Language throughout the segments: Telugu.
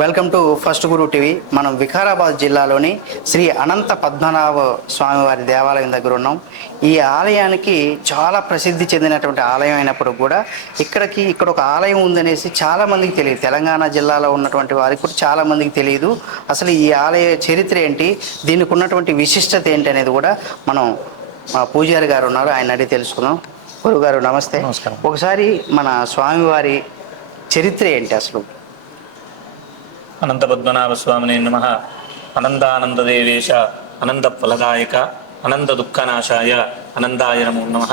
Welcome to first Guru TV. మనం వికారాబాద్ జిల్లాలోని శ్రీ అనంత పద్మనాభ స్వామివారి దేవాలయం దగ్గర ఉన్నాం. ఈ ఆలయానికి చాలా ప్రసిద్ధి చెందినటువంటి ఆలయం అయినప్పుడు కూడా ఇక్కడికి ఇక్కడ ఒక ఆలయం ఉందనేసి చాలా మందికి తెలియదు. తెలంగాణ జిల్లాలో ఉన్నటువంటి వారికి కూడా చాలా మందికి తెలియదు. అసలు ఈ ఆలయ చరిత్ర ఏంటి? దీనికి ఉన్నటువంటి విశిష్టత ఏంటి అనేది కూడా మనం మా పూజారి గారు ఉన్నారు. ఆయన అడిగి తెలుసుకుందాం. గురుగారు నమస్తే. ఒకసారి మన స్వామివారి చరిత్ర ఏంటి అసలు? అనంత పద్మనాభ స్వామిని నమ. అనందానందదేవేశ అనంద ఫలదాయక అనంత దుఃఖనాశాయ అనందాయ నమో. నమ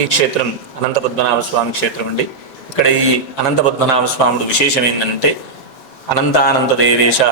ఈ క్షేత్రం అనంత పద్మనాభ స్వామి క్షేత్రం అండి. ఇక్కడ ఈ అనంత పద్మనాభ స్వాముడు విశేషం ఏంటంటే అనంతానంద దేవేశ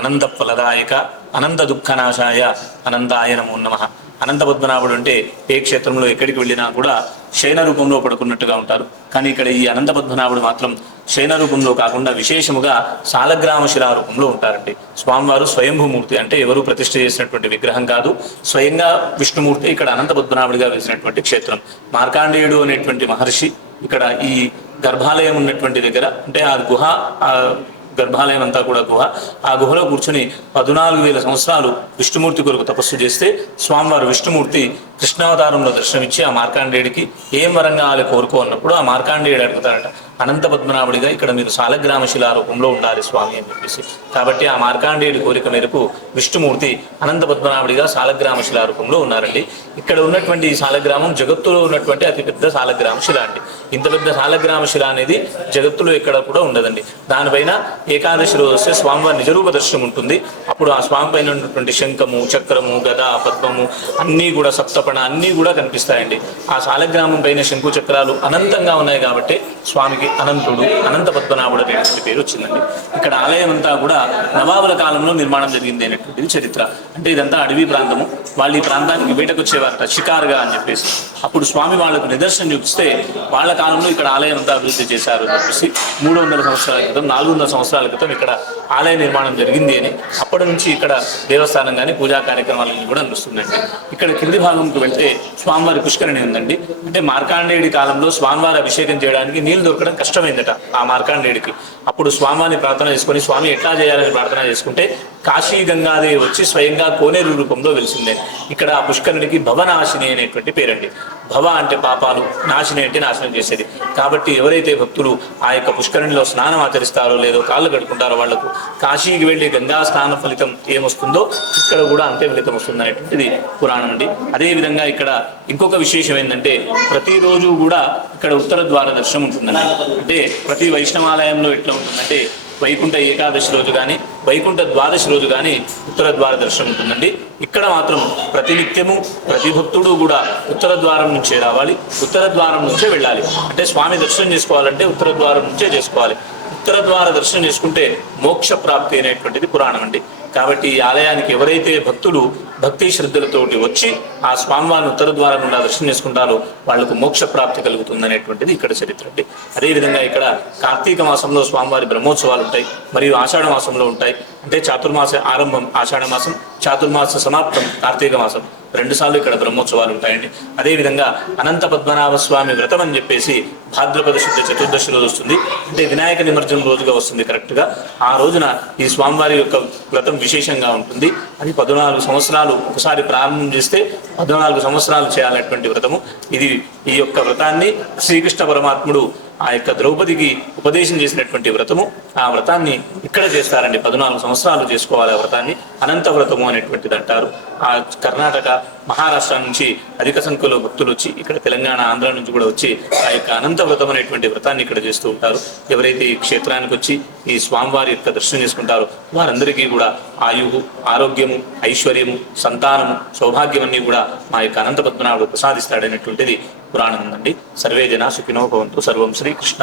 అనంత ఫలదాయక అనంత దుఃఖనాశాయ అనంతాయ నమో. నమ అనంత పద్మనాభుడు అంటే ఏ క్షేత్రంలో ఎక్కడికి వెళ్ళినా కూడా శయన రూపంలో పడుకున్నట్టుగా ఉంటారు. కానీ ఇక్కడ ఈ అనంత పద్మనాభుడు మాత్రం శయన రూపంలో కాకుండా విశేషముగా సాలగ్రామ శిలా రూపంలో ఉంటారండి. స్వామివారు స్వయంభూమూర్తి అంటే ఎవరు ప్రతిష్ఠ చేసినటువంటి విగ్రహం కాదు. స్వయంగా విష్ణుమూర్తి ఇక్కడ అనంత పద్మనాభుడిగా వేసినటువంటి క్షేత్రం. మార్కాండేయుడు అనేటువంటి మహర్షి ఇక్కడ ఈ గర్భాలయం ఉన్నటువంటి దగ్గర అంటే ఆ గుహ ఆ గర్భాలయం అంతా కూడా గుహ ఆ గుహలో కూర్చొని పద్నాలుగు వేల సంవత్సరాలు విష్ణుమూర్తి కొరకు తపస్సు చేస్తే స్వామివారు విష్ణుమూర్తి కృష్ణావతారంలో దర్శనమిచ్చి ఆ మార్కాండేయుడికి ఏం వరంగా వాళ్ళు కోరుకో అన్నప్పుడు ఆ మార్కాండేయుడు అడుగుతారట అనంత పద్మనాభుడిగా ఇక్కడ మీరు సాలగ్రామ శిలా రూపంలో ఉండాలి స్వామి అని చెప్పేసి. కాబట్టి ఆ మార్కాండేయుడి కోరిక మేరకు విష్ణుమూర్తి అనంత పద్మనాభుడిగా సాలగ్రామ శిలా రూపంలో ఉన్నారండి. ఇక్కడ ఉన్నటువంటి ఈ సాలగ్రామం జగత్తులో ఉన్నటువంటి అతిపెద్ద సాలగ్రామ శిల అండి. ఇంత పెద్ద సాలగ్రామ శిల అనేది జగత్తులో ఎక్కడ కూడా ఉండదండి. దానిపైన ఏకాదశి రోజు వస్తే స్వామివారి నిజరూప దర్శనం ఉంటుంది. అప్పుడు ఆ స్వామి పైన ఉన్నటువంటి శంఖము చక్రము గద పద్మము అన్నీ కూడా సప్తపణ అన్నీ కూడా కనిపిస్తాయండి. ఆ సాలగ్రామం పైన శంకు చక్రాలు అనంతంగా ఉన్నాయి కాబట్టి స్వామికి అనంతుడు అనంత పద్మనాభుడు అనేటువంటి పేరు వచ్చిందండి. ఇక్కడ ఆలయం అంతా కూడా నవాబుల కాలంలో నిర్మాణం జరిగింది అనేటువంటిది చరిత్ర. అంటే ఇదంతా అడవి ప్రాంతము. వాళ్ళు ఈ ప్రాంతానికి వేటకు వచ్చేవారట షికారుగా అని చెప్పేసి. అప్పుడు స్వామి వాళ్ళకు నిదర్శనం చూపిస్తే వాళ్ళ కాలంలో ఇక్కడ ఆలయం అంతా అభివృద్ధి చేశారు అని చెప్పేసి మూడు వందల సంవత్సరాల క్రితం నాలుగు వందల సంవత్సరాల క్రితం ఇక్కడ ఆలయ నిర్మాణం జరిగింది అని అప్పటి నుంచి ఇక్కడ దేవస్థానం కానీ పూజా కార్యక్రమాలన్నీ కూడా నడుస్తుందండి. ఇక్కడ కింది భాగంకి వెళ్తే స్వామివారి పుష్కరిణి ఉందండి. అంటే మార్కాండేయుడి కాలంలో స్వామివారి అభిషేకం చేయడానికి నీళ్ళు దొరకడం కష్టమైందట ఆ మార్కాండేయుడికి అప్పుడు స్వామిని ప్రార్థన చేసుకొని స్వామి ఎట్లా చేయాలని ప్రార్థన చేసుకుంటే కాశీ గంగాదేవి వచ్చి స్వయంగా కోనేరు రూపంలో వెలిసిందే. ఇక్కడ ఆ పుష్కరుడికి భవనాశిని అనేటువంటి పేరండి. భవ అంటే పాపాలు నాశనం అంటే నాశనం చేసేది. కాబట్టి ఎవరైతే భక్తులు ఆ యొక్క పుష్కరిణిలో స్నానం ఆచరిస్తారో లేదో కాళ్ళు కడుకుంటారో వాళ్ళకు కాశీకి వెళ్ళి గంగా స్నాన ఫలితం ఏమొస్తుందో ఇక్కడ కూడా అంతే ఫలితం వస్తుంది అనేటువంటిది పురాణం అండి. అదేవిధంగా ఇక్కడ ఇంకొక విశేషం ఏంటంటే ప్రతిరోజు కూడా ఇక్కడ ఉత్తర ద్వార దర్శనం ఉంటుందండి. అంటే ప్రతి వైష్ణవాలయంలో ఎట్లా ఉంటుందంటే వైకుంఠ ఏకాదశి రోజు కానీ వైకుంఠ ద్వాదశి రోజు కానీ ఉత్తర ద్వార దర్శనం ఉంటుందండి. ఇక్కడ మాత్రం ప్రతినిత్యము ప్రతి భక్తుడు కూడా ఉత్తర ద్వారం నుంచే రావాలి. ఉత్తర ద్వారం నుంచే వెళ్ళాలి. అంటే స్వామి దర్శనం చేసుకోవాలంటే ఉత్తర ద్వారం నుంచే చేసుకోవాలి. ఉత్తర ద్వార దర్శనం చేసుకుంటే మోక్ష ప్రాప్తి అనేటువంటిది పురాణం అండి. కాబట్టి ఈ ఆలయానికి ఎవరైతే భక్తులు భక్తి శ్రద్ధలతోటి వచ్చి ఆ స్వామివారిని ఉత్తర ద్వారం గుండా దర్శనం చేసుకుంటారో వాళ్ళకు మోక్ష ప్రాప్తి కలుగుతుంది అనేటువంటిది ఇక్కడ చరిత్ర అండి. అదేవిధంగా ఇక్కడ కార్తీక మాసంలో స్వామివారి బ్రహ్మోత్సవాలు ఉంటాయి మరియు ఆషాఢ మాసంలో ఉంటాయి. అంటే చాతుర్మాస ఆరంభం ఆషాఢ మాసం చాతుర్మాస సమాప్తం కార్తీక మాసం. రెండు సార్లు ఇక్కడ బ్రహ్మోత్సవాలు ఉంటాయండి. అదేవిధంగా అనంత పద్మనాభ స్వామి వ్రతం అని చెప్పేసి భాద్రపద శుద్ధ చతుర్దశి రోజు వస్తుంది. అంటే వినాయక నిమజ్జనం రోజుగా వస్తుంది కరెక్ట్గా ఆ రోజున ఈ స్వామివారి యొక్క వ్రతం విశేషంగా ఉంటుంది. అది పద్నాలుగు సంవత్సరాలు ఒకసారి ప్రారంభం చేస్తే పద్నాలుగు సంవత్సరాలు చేయాలనేటువంటి వ్రతము. ఇది ఈ యొక్క వ్రతాన్ని శ్రీకృష్ణ పరమాత్ముడు ఆ యొక్క ద్రౌపదికి ఉపదేశం చేసినటువంటి వ్రతము. ఆ వ్రతాన్ని ఇక్కడ చేస్తారండి. పద్నాలుగు సంవత్సరాలు చేసుకోవాలి ఆ వ్రతాన్ని. అనంత వ్రతము అనేటువంటిది అంటారు. ఆ కర్ణాటక మహారాష్ట్ర నుంచి అధిక సంఖ్యలో భక్తులు వచ్చి ఇక్కడ తెలంగాణ ఆంధ్ర నుంచి కూడా వచ్చి ఆ యొక్క అనంత వ్రతం అనేటువంటి వ్రతాన్ని ఇక్కడ చేస్తూ ఉంటారు. ఎవరైతే ఈ క్షేత్రానికి వచ్చి ఈ స్వామివారి యొక్క దర్శనం చేసుకుంటారో వారందరికీ కూడా ఆయువు ఆరోగ్యము ఐశ్వర్యము సంతానము సౌభాగ్యమన్నీ కూడా మా యొక్క అనంత పద్మనాభుడు ప్రసాదిస్తాడనేటువంటిది పురాణం ఉందండి సర్వే జన సుఖినో భవంతు. సర్వం శ్రీకృష్ణ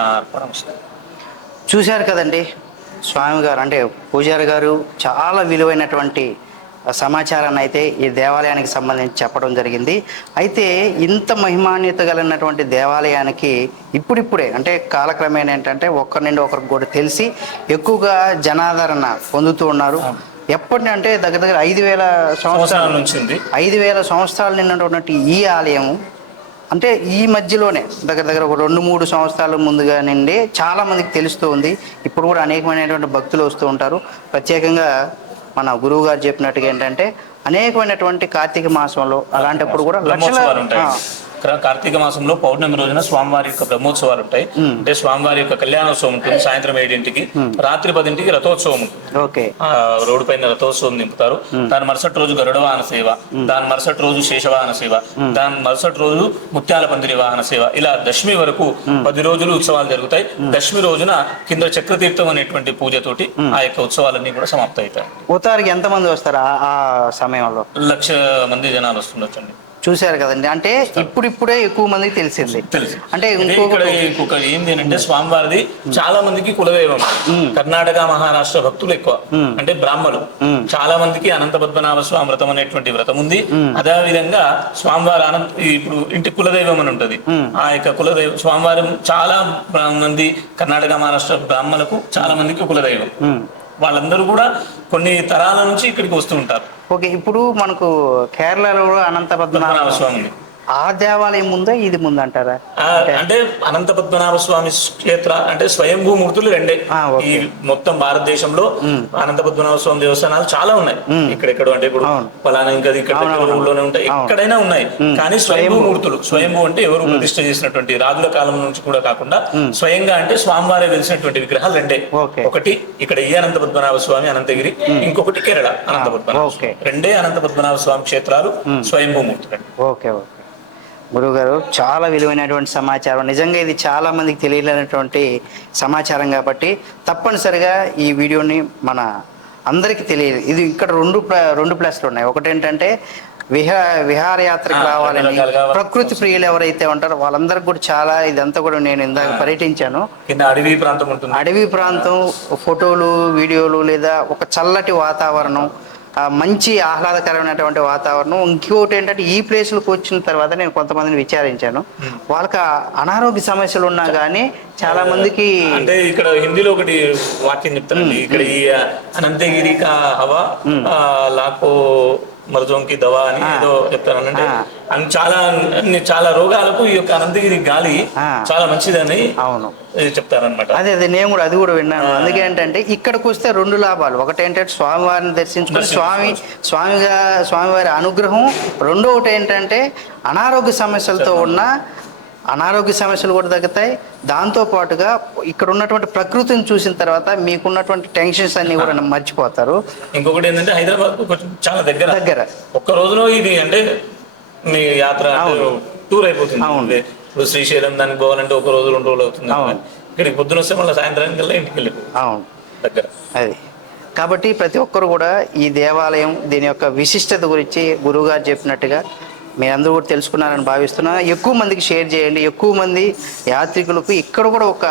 చూశారు కదండి స్వామి గారు అంటే పూజారి గారు చాలా విలువైనటువంటి సమాచారాన్ని అయితే ఈ దేవాలయానికి సంబంధించి చెప్పడం జరిగింది. అయితే ఇంత మహిమాన్యత కలిగినటువంటి దేవాలయానికి ఇప్పుడిప్పుడే అంటే కాలక్రమేణా ఏంటంటే ఒకరి నుండి ఒకరికి కూడా తెలిసి ఎక్కువగా జనాదరణ పొందుతూ ఉన్నారు. ఎప్పటి అంటే దగ్గర దగ్గర ఐదు వేల సంవత్సరాల నుంచి ఐదు వేల సంవత్సరాలు నిన్నటువంటి ఈ ఆలయం అంటే ఈ మధ్యలోనే దగ్గర దగ్గర ఒక రెండు మూడు సంవత్సరాల ముందుగా నుండి చాలా మందికి తెలుస్తూ ఉంది. ఇప్పుడు కూడా అనేకమైనటువంటి భక్తులు వస్తూ ఉంటారు. ప్రత్యేకంగా మన గురువు గారు చెప్పినట్టుగా ఏంటంటే అనేకమైనటువంటి కార్తీక మాసంలో అలాంటప్పుడు కూడా లక్షల కార్తీక మాసంలో పౌర్ణమి రోజున స్వామివారి యొక్క బ్రహ్మోత్సవాలు ఉంటాయి. అంటే స్వామివారి యొక్క కళ్యాణోత్సవం ఉంటుంది సాయంత్రం ఏడింటికి. రాత్రి పదింటికి రథోత్సవం ఉంటుంది. రోడ్డు పైన రథోత్సవం నింపుతారు. దాని మరుసటి రోజు గరుడ వాహన సేవ దాని మరుసటి రోజు శేషవాహన సేవ. దాని మరుసటి రోజు ముత్యాల పందిరి వాహన సేవ. ఇలా దశమి వరకు పది రోజులు ఉత్సవాలు జరుగుతాయి. దశమి రోజున కింద చక్రతీర్థం అనేటువంటి పూజతోటి ఆ యొక్క ఉత్సవాలన్నీ కూడా సమాప్తం అవుతాయి ఉతారికి ఎంతమంది వస్తారు ఆ- ఆ సమయంలో? లక్ష మంది జనాలు వస్తుండొచ్చండి. చూశారు కదండి. అంటే ఇప్పుడిప్పుడే ఎక్కువ మందికి తెలిసింది. తెలుసు. అంటే ఇంకొక ఏంది అంటే స్వామివారిది చాలా మందికి కులదైవం. కర్ణాటక మహారాష్ట్ర భక్తులు ఎక్కువ. అంటే బ్రాహ్మలు చాలా మందికి అనంత పద్మనాభ స్వామి వ్రతం అనేటువంటి వ్రతం ఉంది. అదే విధంగా స్వామివారి అనంత ఇప్పుడు ఇంటి కులదైవం అని ఉంటది. ఆ యొక్క కులదైవం స్వామివారి చాలా మంది కర్ణాటక మహారాష్ట్ర బ్రాహ్మలకు చాలా మందికి కులదైవం. వాళ్ళందరూ కూడా కొన్ని తరాల నుంచి ఇక్కడికి వస్తూ ఉంటారు. ఓకే ఇప్పుడు మనకు కేరళలో కూడా అనంత పద్మనాభ స్వామి. ఆ దేవాలయం ముందా ఇది ముందంటారా ఆ, అంటే అనంత పద్మనాభ స్వామి క్షేత్ర అంటే స్వయంభూ మూర్తులు రెండే. ఈ మొత్తం భారతదేశంలో అనంత పద్మనాభ స్వామి దేవస్థానాలు చాలా ఉన్నాయి. ఇక్కడెక్కడ అంటే ఇప్పుడు. పలానా ఇంకా ఇక్కడ. ఊళ్ళోనే ఉంటాయి. ఎక్కడైనా ఉన్నాయి. కానీ స్వయంభూ మూర్తులు. స్వయంభూ అంటే ఎవరు ప్రతిష్ఠ చేసినటువంటి రాజుల కాలం నుంచి కూడా కాకుండా స్వయంగా అంటే స్వామివారే వెలిసినటువంటి విగ్రహాలు రెండే. ఒకటి ఇక్కడ ఈ అనంత పద్మనాభ స్వామి అనంతగిరి ఇంకొకటి కేరళ అనంత పద్మనాభ. రెండే అనంత పద్మనాభ స్వామి క్షేత్రాలు స్వయంభూ మూర్తులు. Okay okay. గురువు గారు చాలా విలువైనటువంటి సమాచారం. నిజంగా ఇది చాలా మందికి తెలియలేనటువంటి సమాచారం కాబట్టి తప్పనిసరిగా ఈ వీడియోని మన అందరికీ తెలియదు ఇది ఇక్కడ రెండు రెండు ప్లస్లు ఉన్నాయి. ఒకటి ఏంటంటే విహా విహారయాత్రకు రావాలని ప్రకృతి ప్రియులు ఎవరైతే ఉంటారో వాళ్ళందరికీ కూడా చాలా ఇదంతా కూడా నేను ఇందాక పర్యటించాను. అడవి ప్రాంతం అడవి ప్రాంతం ఫోటోలు వీడియోలు లేదా ఒక చల్లటి వాతావరణం మంచి ఆహ్లాదకరమైనటువంటి వాతావరణం. ఇంకోటి ఏంటంటే ఈ ప్లేస్లకు వచ్చిన తర్వాత నేను కొంతమందిని విచారించాను. వాళ్ళకి ఆ అనారోగ్య సమస్యలు ఉన్నా కానీ చాలా మందికి అంటే ఇక్కడ హిందీలో ఒకటి వాక్యం చెప్తారండి ఇక్కడ ఈ అనంతగిరి కా హవా లాకో మరుజోంకి దవా అని ఏదో ఆ. అన్ని చాలా అన్ని చాలా రోగాలకు ఈ యొక్క అనంతగిరి గాలి. చాలా మంచిదని అవును. చెప్తారనమాట అదే అదే నేను కూడా అది కూడా విన్నాను. అందుకే ఏంటంటే ఇక్కడికి వస్తే రెండు లాభాలు. ఒకటి ఏంటంటే స్వామివారిని దర్శించుకుని స్వామి స్వామిగా స్వామివారి అనుగ్రహం. రెండో ఒకటి ఏంటంటే అనారోగ్య సమస్యలతో ఉన్న అనారోగ్య సమస్యలు కూడా తగ్గుతాయి. దాంతో పాటుగా ఇక్కడ ఉన్నటువంటి ప్రకృతిని చూసిన తర్వాత మీకున్నటువంటి టెన్షన్స్ అన్ని కూడా మర్చిపోతారు. ఇంకొకటి ఏంటంటే హైదరాబాద్ చాలా దగ్గర. దగ్గర. ఒక్క రోజులో ఇది అంటే మీ యాత్ర టూర్ అయిపోతుంది. అవును. ఇప్పుడు శ్రీశైలం దానికి పోవాలంటే ఒక రోజు రెండు రోజులు అవుతుంది. అవును. ఇక్కడికి పొద్దున వస్తే మళ్ళీ సాయంత్రం కల్లా ఇంటికి అవును. దగ్గర. అది. కాబట్టి ప్రతి ఒక్కరు కూడా ఈ దేవాలయం దీని యొక్క విశిష్టత గురించి గురువుగారు చెప్పినట్టుగా మీరందరూ కూడా తెలుసుకున్నారని భావిస్తున్నా. ఎక్కువ మందికి షేర్ చేయండి. ఎక్కువ మంది యాత్రికులకు ఇక్కడ కూడా ఒక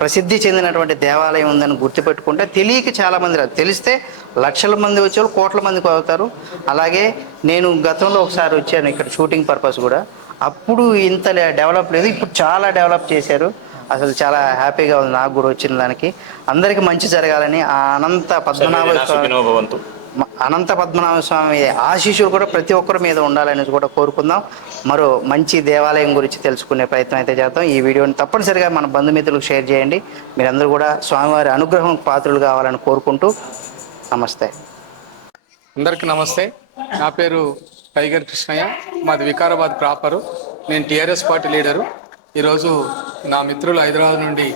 ప్రసిద్ధి చెందినటువంటి దేవాలయం ఉందని గుర్తుపెట్టుకుంటే తెలియక చాలా మంది రాదు తెలిస్తే లక్షల మంది వచ్చేవాళ్ళు కోట్ల మందికి అవుతారు. అలాగే నేను గతంలో ఒకసారి వచ్చాను ఇక్కడ షూటింగ్ పర్పస్ కూడా. అప్పుడు ఇంత డెవలప్ లేదు. ఇప్పుడు చాలా డెవలప్ చేశారు. అసలు చాలా హ్యాపీగా ఉంది. నాకు కూడా వచ్చిన దానికి. అందరికీ మంచి జరగాలని ఆ అనంత పద్మనాభ అనంత పద్మనాభ స్వామి ఆశీస్సులు కూడా ప్రతి ఒక్కరి మీద ఉండాలని కూడా కోరుకుందాం. మరో మంచి దేవాలయం గురించి తెలుసుకునే ప్రయత్నం అయితే చేద్దాం. ఈ వీడియోని తప్పనిసరిగా మన బంధుమిత్రులకు షేర్ చేయండి. మీరందరూ కూడా స్వామివారి అనుగ్రహం పాత్రులు కావాలని కోరుకుంటూ నమస్తే. అందరికీ నమస్తే. నా పేరు టైగర్ కృష్ణయ్య. మాది వికారాబాద్ ప్రాపరు. నేను టీఆర్ఎస్ పార్టీ లీడరు. ఈరోజు నా మిత్రులు హైదరాబాద్ నుండి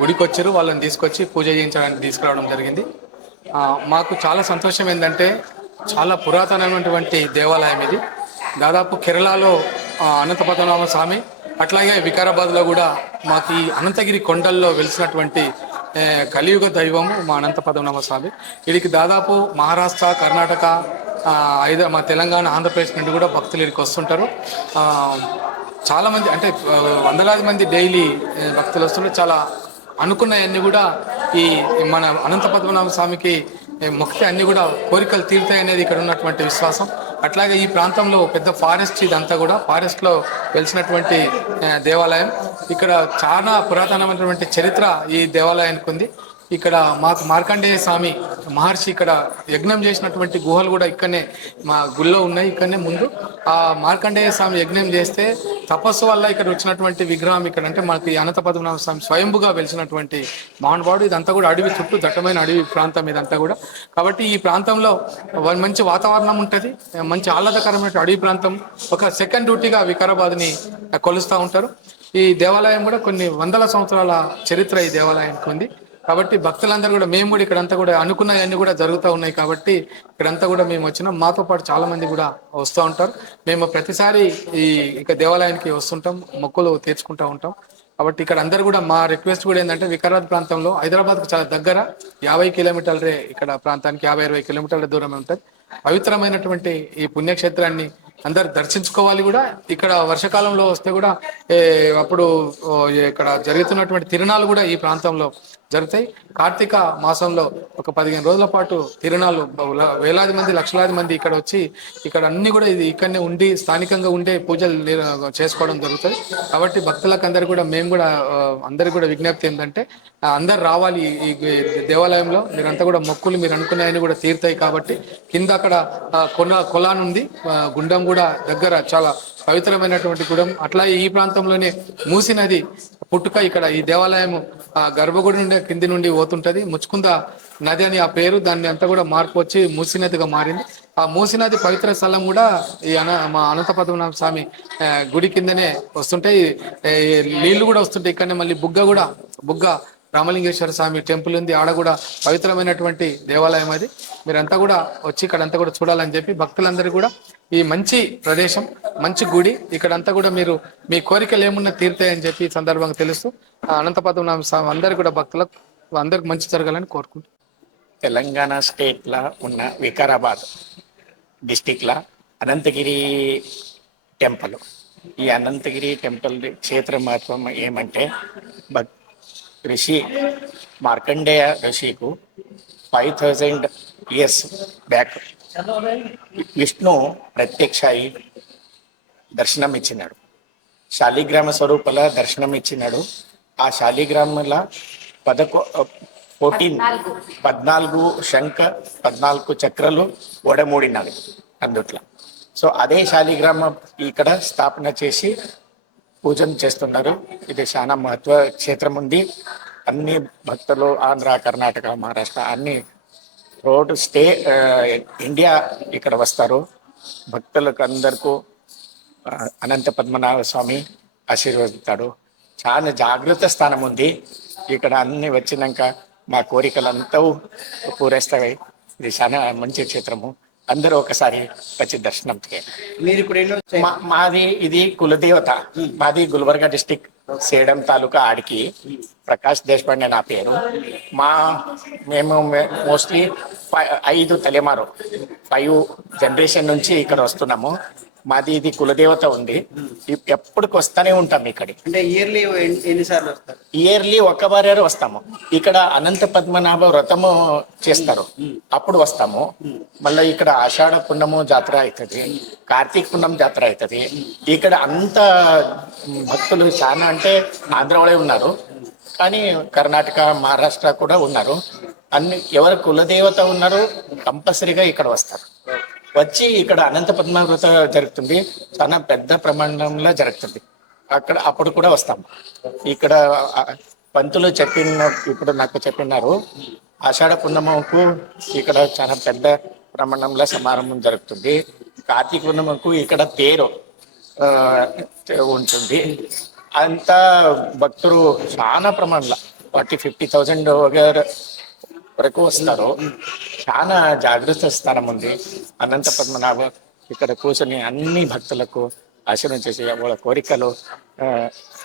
గుడికి వచ్చారు వాళ్ళని తీసుకొచ్చి పూజ చేయించడానికి తీసుకురావడం జరిగింది. మాకు చాలా సంతోషం ఏంటంటే చాలా పురాతనమైనటువంటి దేవాలయం ఇది. దాదాపు కేరళలో అనంత పద్మనాభ స్వామి అట్లాగే వికారాబాద్లో కూడా మాకు ఈ అనంతగిరి కొండల్లో వెలిసినటువంటి కలియుగ దైవము మా అనంత పద్మనాభ స్వామి. వీడికి దాదాపు మహారాష్ట్ర కర్ణాటక ఆ, ఐదు మా తెలంగాణ ఆంధ్రప్రదేశ్ నుండి కూడా భక్తులు ఇక్కడికి వస్తుంటారు. చాలామంది అంటే వందలాది మంది డైలీ భక్తులు వస్తుంటారు. చాలా అనుకున్నవన్నీ కూడా ఈ మన అనంత పద్మనాభ స్వామికి ముఖ్య మొక్కితే అన్ని కూడా కోరికలు తీరుతాయనేది ఇక్కడ ఉన్నటువంటి విశ్వాసం. అట్లాగే ఈ ప్రాంతంలో పెద్ద ఫారెస్ట్ ఇదంతా కూడా ఫారెస్ట్లో వెలిసినటువంటి దేవాలయం. ఇక్కడ చాలా పురాతనమైనటువంటి చరిత్ర ఈ దేవాలయానికి ఉంది. ఇక్కడ మాకు మార్కండేయ స్వామి మహర్షి ఇక్కడ యజ్ఞం చేసినటువంటి గుహలు కూడా ఇక్కడనే మా గుళ్ళో ఉన్నాయి ఇక్కడనే ముందు. ఆ మార్కండేయ స్వామి యజ్ఞం చేస్తే తపస్సు వల్ల ఇక్కడ వచ్చినటువంటి విగ్రహం ఇక్కడ అంటే మనకి అనంత పద్మనాభ స్వామి స్వయంభుగా వెలిసినటువంటి మాన్వాడు ఇదంతా కూడా అడవి చుట్టూ దట్టమైన అడవి ప్రాంతం ఇదంతా కూడా. కాబట్టి ఈ ప్రాంతంలో మంచి వాతావరణం ఉంటుంది. మంచి ఆహ్లాదకరమైన అడవి ప్రాంతం. ఒక సెకండ్ డ్యూటీగా వికారాబాద్ని కొలుస్తూ ఉంటారు. ఈ దేవాలయం కూడా కొన్ని వందల సంవత్సరాల చరిత్ర ఈ దేవాలయానికి ఉంది. కాబట్టి భక్తులందరూ కూడా మేము కూడా ఇక్కడంతా కూడా అనుకున్నవన్నీ కూడా జరుగుతూ ఉన్నాయి కాబట్టి ఇక్కడంతా కూడా మేము వచ్చినాం. మాతో పాటు చాలా మంది కూడా వస్తూ ఉంటారు. మేము ప్రతిసారి ఈ ఇక దేవాలయానికి వస్తుంటాం మొక్కులు తీర్చుకుంటూ ఉంటాం. కాబట్టి ఇక్కడ అందరు కూడా మా రిక్వెస్ట్ కూడా ఏంటంటే వికారాబాద్ ప్రాంతంలో హైదరాబాద్కు చాలా దగ్గర యాభై కిలోమీటర్లే ఇక్కడ ప్రాంతానికి యాభై ఇరవై కిలోమీటర్ల దూరమే ఉంటుంది. పవిత్రమైనటువంటి ఈ పుణ్యక్షేత్రాన్ని అందరు దర్శించుకోవాలి కూడా. ఇక్కడ వర్షాకాలంలో వస్తే కూడా అప్పుడు ఇక్కడ జరుగుతున్నటువంటి తిరునాళ్ళు కూడా ఈ ప్రాంతంలో జరుగుతాయి. కార్తీక మాసంలో ఒక పదిహేను రోజుల పాటు తిరునాళ్ళు వేలాది మంది లక్షలాది మంది ఇక్కడ వచ్చి ఇక్కడ అన్ని కూడా ఇది ఇక్కడనే ఉండి స్థానికంగా ఉండే పూజలు చేసుకోవడం జరుగుతుంది. కాబట్టి భక్తులకు అందరు కూడా మేము కూడా అందరు అందరికి కూడా విజ్ఞప్తి ఏంటంటే అందరు రావాలి ఈ దేవాలయంలో. మీరంతా కూడా మొక్కులు మీరు అనుకున్నాయని కూడా తీరుతాయి కాబట్టి కింద అక్కడ కొన కొలానుంది గుండం కూడా దగ్గర చాలా పవిత్రమైనటువంటి గుడం. అట్లా ఈ ప్రాంతంలోనే మూసి నది పుట్టుక ఇక్కడ ఈ దేవాలయం ఆ గర్భగుడి నుండి కింది నుండి పోతుంటది. ముచ్చుకుంద నది అని ఆ పేరు దాన్ని అంతా కూడా మార్పు వచ్చి మూసి నదిగా మారింది. ఆ మూసి నది పవిత్ర స్థలం కూడా ఈ అన మా అనంత పద్మనాభ స్వామి గుడి కిందనే వస్తుంటాయి. నీళ్ళు కూడా వస్తుంటాయి. ఇక్కడనే మళ్ళీ బుగ్గ కూడా బుగ్గ రామలింగేశ్వర స్వామి టెంపుల్ ఉంది. ఆడ కూడా పవిత్రమైనటువంటి దేవాలయం అది. మీరంతా కూడా వచ్చి ఇక్కడంతా కూడా చూడాలని చెప్పి భక్తులందరూ కూడా ఈ మంచి ప్రదేశం మంచి గుడి ఇక్కడంతా కూడా మీరు మీ కోరికలు ఏమున్నా తీరుతాయని చెప్పి ఈ సందర్భంగా తెలుస్తూ ఆ అనంత పద్మనాభ స్వామి అందరు కూడా భక్తులకు అందరికి మంచి జరగాలని కోరుకుంటున్నాను తెలంగాణ స్టేట్లో ఉన్న వికారాబాద్ డిస్టిక్లా అనంతగిరి టెంపుల్. ఈ అనంతగిరి టెంపుల్ క్షేత్ర మహత్వం ఏమంటే భక్ ఋషి Markandeya ఋషికు five thousand years back Vishnu ప్రత్యక్ష అయి దర్శనం ఇచ్చినాడు శాలిగ్రామ స్వరూపల దర్శనం ఇచ్చినాడు ఆ శాలిగ్రాముల పదకొ ఫోర్టీన్ పద్నాలుగు శంఖ పద్నాలుగు చక్రాలు ఓడమూడినాడు అందుట్లో. సో అదే శాలిగ్రామ ఇక్కడ స్థాపన చేసి పూజను చేస్తున్నారు. ఇది చాలా మహత్వ క్షేత్రం ఉంది. అన్ని భక్తులు ఆంధ్ర కర్ణాటక మహారాష్ట్ర అన్ని రోడ్ స్టే ఇండియా ఇక్కడ వస్తారు. భక్తులకు అందరికీ అనంత పద్మనాభ స్వామి ఆశీర్వదిస్తాడు. చాలా జాగ్రత్త స్థానం ఉంది. ఇక్కడ అన్ని వచ్చినాక మా కోరికలంతా పూరేస్తాయి. ఇది చాలా మంచి క్షేత్రము. అందరూ ఒకసారి వచ్చి దర్శనం చేయాలి. మీరు ఇప్పుడు మాది ఇది కులదేవత. మాది గుల్బర్గా డిస్టిక్. సేడం తాలూకా ఆడికి ప్రకాష్ దేశపాండే నా పేరు. మా మేము మోస్ట్లీ ఐదు తలెమారు. ఫైవ్ జనరేషన్ నుంచి ఇక్కడ వస్తున్నాము. మాది ఇది కులదేవత ఉంది. ఇప్- ఎప్పటికి వస్తానే ఉంటాం ఇక్కడికి. అంటే ఇయర్లీ ఎన్నిసార్లు వస్తారు? ఇయర్లీ ఒక్క వారే వస్తాము. ఇక్కడ అనంత పద్మనాభ వ్రతము చేస్తారు. అప్పుడు వస్తాము. మళ్ళీ ఇక్కడ ఆషాఢ పున్నము జాతర అవుతుంది కార్తీక పున్నం జాతర అవుతుంది ఇక్కడ అంత భక్తులు చాలా అంటే ఆంధ్రలో ఉన్నారు. కానీ కర్ణాటక మహారాష్ట్ర కూడా ఉన్నారు. అన్ని ఎవరు కులదేవత ఉన్నారో కంపల్సరీగా ఇక్కడ వస్తారు. వచ్చి ఇక్కడ అనంత పద్మావృత జరుగుతుంది. చాలా పెద్ద ప్రమాణంలో జరుగుతుంది. అక్కడ అప్పుడు కూడా వస్తాం. ఇక్కడ పంతులు చెప్పిన ఇప్పుడు నాకు చెప్పినారు ఆషాఢ పున్నమకు ఇక్కడ చాలా పెద్ద ప్రమాణంలో సమారంభం జరుగుతుంది. కార్తీక పున్నమకు ఇక్కడ తేరు ఉంటుంది. అంతా భక్తులు చాలా ప్రమాణంలో. ఫార్టీ ఫిఫ్టీ థౌజండ్ వరకు వస్తారు. చాలా జాగ్రత్త స్థానం ఉంది. అనంత పద్మనాభ ఇక్కడ కూర్చొని అన్ని భక్తులకు ఆశీర్వదం చేసి వాళ్ళ కోరికలు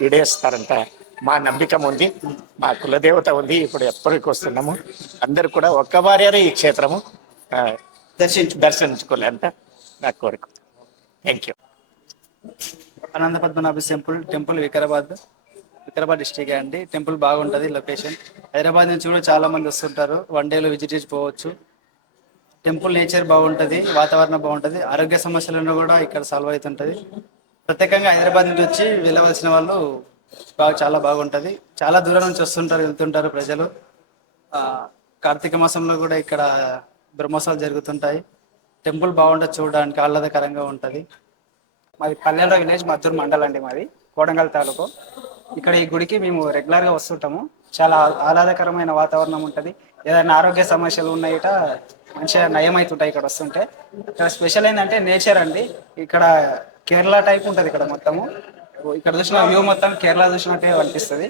ఈడేస్తారంట. మా నమ్మకం ఉంది మా కులదేవత ఉంది. ఇప్పుడు ఎప్పటికి వస్తున్నాము. అందరు కూడా ఒక్క వారే ఈ క్షేత్రము ఆ, దర్శించు దర్శించుకోలేంట నా కోరిక. Thank you Ananta Padmanabha temple temple Vikarabad. Vikarabad district అండి. టెంపుల్ బాగుంటుంది లొకేషన్. హైదరాబాద్ నుంచి కూడా చాలా మంది వస్తుంటారు. వన్ డేలో విజిట్ చేసి పోవచ్చు. టెంపుల్ నేచర్ బాగుంటుంది వాతావరణం బాగుంటుంది. ఆరోగ్య సమస్యలను కూడా ఇక్కడ సాల్వ్ అవుతుంటుంది. ప్రత్యేకంగా హైదరాబాద్ నుంచి వచ్చి వెళ్ళవలసిన వాళ్ళు బాగా చాలా బాగుంటుంది. చాలా దూరం నుంచి వస్తుంటారు వెళ్తుంటారు ప్రజలు. కార్తీక మాసంలో కూడా ఇక్కడ బ్రహ్మోత్సవాలు జరుగుతుంటాయి. టెంపుల్ బాగుంటుంది చూడడానికి ఆహ్లాదకరంగా ఉంటుంది. మాది కళ్యాణ విలేజ్ మద్దూరు మండలం అండి మాది. కోడంగల్ తాలూకు. ఇక్కడ ఈ గుడికి మేము రెగ్యులర్గా వస్తుంటాము. చాలా ఆహ్లాదకరమైన వాతావరణం ఉంటుంది. ఏదైనా ఆరోగ్య సమస్యలు ఉన్నాయిట మంచిగా నయం అవుతుంటాయి ఇక్కడ వస్తుంటే. ఇక్కడ స్పెషల్ ఏంటంటే నేచర్ అండి. ఇక్కడ కేరళ టైప్ ఉంటుంది ఇక్కడ మొత్తము. ఇక్కడ చూసిన వ్యూ మొత్తం కేరళ చూసినట్టే అనిపిస్తుంది.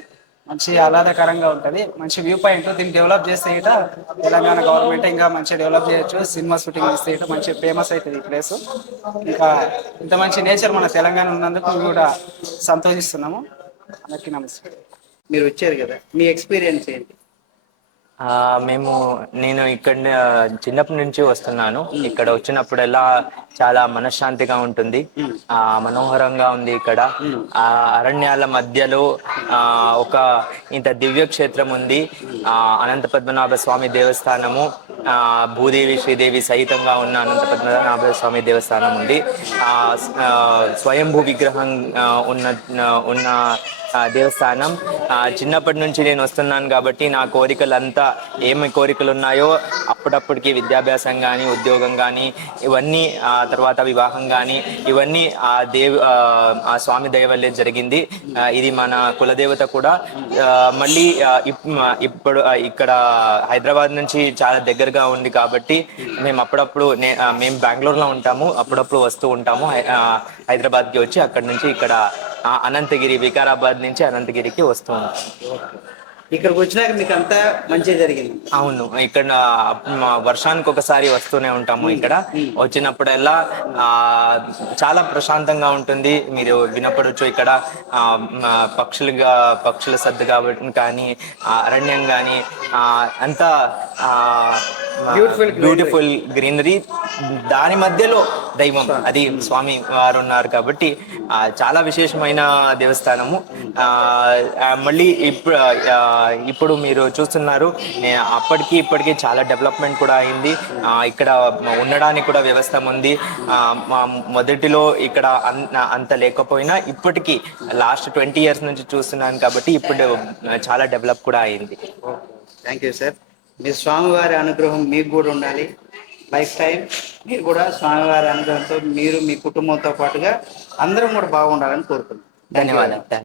మంచి ఆహ్లాదకరంగా ఉంటుంది. మంచి వ్యూ పాయింట్ దీన్ని డెవలప్ చేస్తే ఇట తెలంగాణ గవర్నమెంట్ ఇంకా మంచిగా డెవలప్ చేయొచ్చు. సినిమా షూటింగ్ చేస్తే ఇట మంచి ఫేమస్ అవుతుంది ఈ ప్లేస్ ఇంకా ఇంత మంచి నేచర్ మన తెలంగాణ ఉన్నందుకు మేము కూడా సంతోషిస్తున్నాము. అందరికీ నమస్కారం. మీరు వచ్చారు కదా మీ ఎక్స్పీరియన్స్ ఏంటి? ఆ, మేము నేను ఇక్కడ చిన్నప్పటి నుంచి వస్తున్నాను. ఇక్కడ వచ్చినప్పుడల్లా చాలా మనశ్శాంతిగా ఉంటుంది. ఆ మనోహరంగా ఉంది ఇక్కడ. ఆ అరణ్యాల మధ్యలో ఆ ఒక ఇంత దివ్య క్షేత్రం ఉంది. ఆ అనంత పద్మనాభ స్వామి దేవస్థానము ఆ భూదేవి శ్రీదేవి సహితంగా ఉన్న అనంత పద్మనాభ స్వామి దేవస్థానం ఉంది. ఆ స్వయంభూ విగ్రహం ఉన్న ఉన్న దేవస్థానం. ఆ, చిన్నప్పటి నుంచి నేను వస్తున్నాను కాబట్టి నా కోరికలంతా ఏమి కోరికలు ఉన్నాయో అప్పుడప్పటికి విద్యాభ్యాసం కానీ ఉద్యోగం కానీ ఇవన్నీ ఆ తర్వాత వివాహం కానీ ఇవన్నీ ఆ దేవ ఆ, స్వామి దయ వల్లే జరిగింది. ఇది మన కులదేవత కూడా. మళ్ళీ ఇప్- ఇప్పుడు ఇక్కడ హైదరాబాద్ నుంచి చాలా దగ్గరగా ఉంది కాబట్టి మేము అప్పుడప్పుడు నే- మేము బెంగళూరులో ఉంటాము. అప్పుడప్పుడు వస్తూ ఉంటాము. హైదరాబాద్కి వచ్చి అక్కడ నుంచి ఇక్కడ అనంతగిరి వికారాబాద్ నుంచి అనంతగిరికి వస్తూ ఉంటాము. ఇక్కడికి వచ్చినాక మీకు అంతా మంచిగా జరిగింది. అవును ఇక్కడ వర్షానికి ఒకసారి వస్తూనే ఉంటాము ఇక్కడ. వచ్చినప్పుడల్లా ఆ చాలా ప్రశాంతంగా ఉంటుంది. మీరు వినపడచ్చు ఇక్కడ పక్షులుగా పక్షుల సద్దు కాబట్టి కానీ అరణ్యం కానీ ఆ, అంతా Beautiful బ్యూటిఫుల్ గ్రీనరీ దాని మధ్యలో దైవం అది స్వామి వారు ఉన్నారు కాబట్టి ఆ, చాలా విశేషమైన దేవస్థానము. మళ్ళీ ఇప్పుడు ఆ, ఇప్పుడు మీరు చూస్తున్నారు అప్పటికి ఇప్పటికి చాలా డెవలప్మెంట్ కూడా అయింది. ఇక్కడ ఉండడానికి కూడా వ్యవస్థ ఉంది. మొదటిలో ఇక్కడ అంత లేకపోయినా ఇప్పటికీ లాస్ట్ ట్వంటీ ఇయర్స్ నుంచి చూస్తున్నాను కాబట్టి ఇప్పుడు చాలా డెవలప్ కూడా అయింది. థ్యాంక్ యూ సార్ మీ స్వామివారి అనుగ్రహం మీకు కూడా ఉండాలి. లైఫ్ టైం మీరు కూడా స్వామివారి అనుగ్రహంతో మీరు మీ కుటుంబంతో పాటుగా అందరం కూడా బాగుండాలని కోరుకుంటున్నాం. ధన్యవాదాలు.